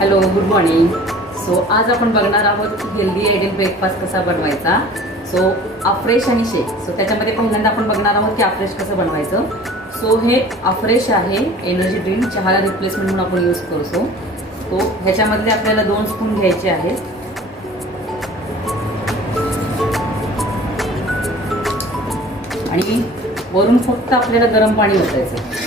Hello, good morning. So आज आपण बघणार आहोत हेल्दी आयडियल ब्रेकफास्ट कसा बनवायचा. सो अफ्रेश आणि शेक. सो त्याच्यामध्ये पहिल्यांदा आपण बघणार आहोत की अफ्रेश कसं बनवायचं. सो हे अफ्रेश आहे एनर्जी ड्रिंक, चहाला रिप्लेसमेंट म्हणून आपण यूज करतो. तो ह्याच्यामधले आपल्याला 2 स्पून घ्यायचे आहेत. आणि वरून फक्त आपल्याला गरम पाणी ओतायचं.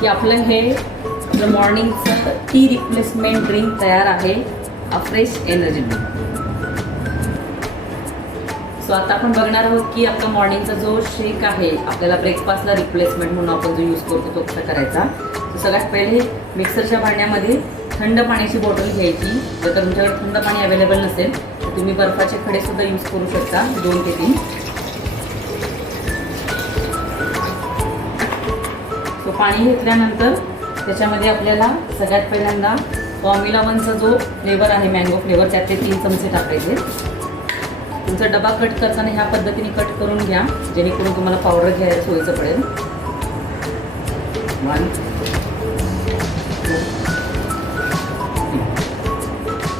की आपलं हे मॉर्निंगचं टी रिप्लेसमेंट ड्रिंक तयार आहे, अफ्रेश एनर्जी ड्रिंक. सो आता आपण बघणार आहोत की आपला मॉर्निंगचा जो शेक आहे, आपल्याला ब्रेकफास्टला रिप्लेसमेंट म्हणून आपण जो यूज करतो तो कसा करायचा. तर सगळ्यात पहिले मिक्सरच्या भांड्यामध्ये थंड पाण्याची बॉटल घ्यायची. जर तुमच्याकडे थंड पाणी अवेलेबल नसेल तर तुम्ही बर्फाचे खडे सुद्धा यूज करू शकता, 2 ते 3. सो पाणी घेतल्यानंतर त्याच्यामध्ये आपल्याला सगळ्यात पहिल्यांदा फॉर्म्युला 1चा जो फ्लेवर आहे, मँगो फ्लेवर, त्यातले 3 चमचे टाकायचे. तुमचा डबा कट करताना ह्या पद्धतीने कट करून घ्या, जेणेकरून तुम्हाला पावडर घ्यायला सोयीचं पडेल. 1 2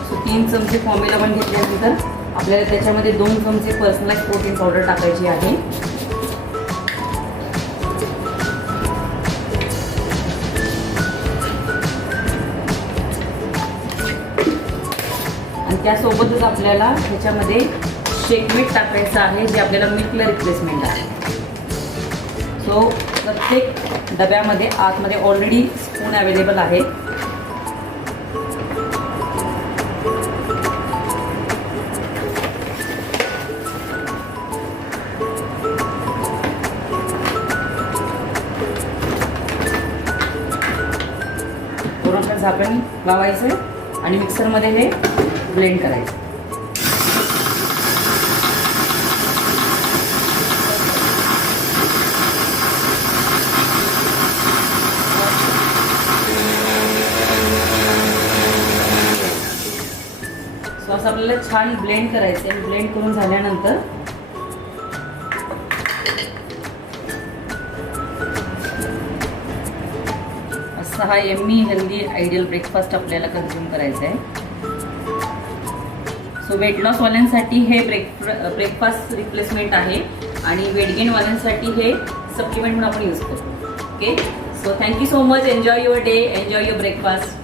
सो 3 चमचे फॉर्म्युला 1 घेतल्यानंतर आपल्याला त्याच्यामध्ये 2 चमचे पर्सनलाइज प्रोटीन पावडर टाकायची आहे. त्यासोबतच आपल्याला ह्याच्यामध्ये शेकमीठ टाकायचं आहे, जे आपल्याला मिल्कला रिप्लेसमेंट आहे. सो प्रत्येक डब्यामध्ये आतमध्ये ऑलरेडी स्पून अवेलेबल आहे. थोडंसं झाकण लावायचं आणि मिक्सरमध्ये हे ब्लेंड करायचं. सो असं आपल्याला छान ब्लेंड करायचं आहे. ब्लेंड करून झाल्यानंतर असा हा यम्मी हेल्दी आयडियल ब्रेकफास्ट आपल्याला कंझ्युम करायचा आहे. सो वेट लॉस वाल्यांसाठी हे ब्रेकफास्ट रिप्लेसमेंट आहे आणि वेट गेन वाल्यांसाठी हे सप्लिमेंट म्हणून आपण यूज करतो. Okay, so thank you so much. Enjoy your day, enjoy your breakfast.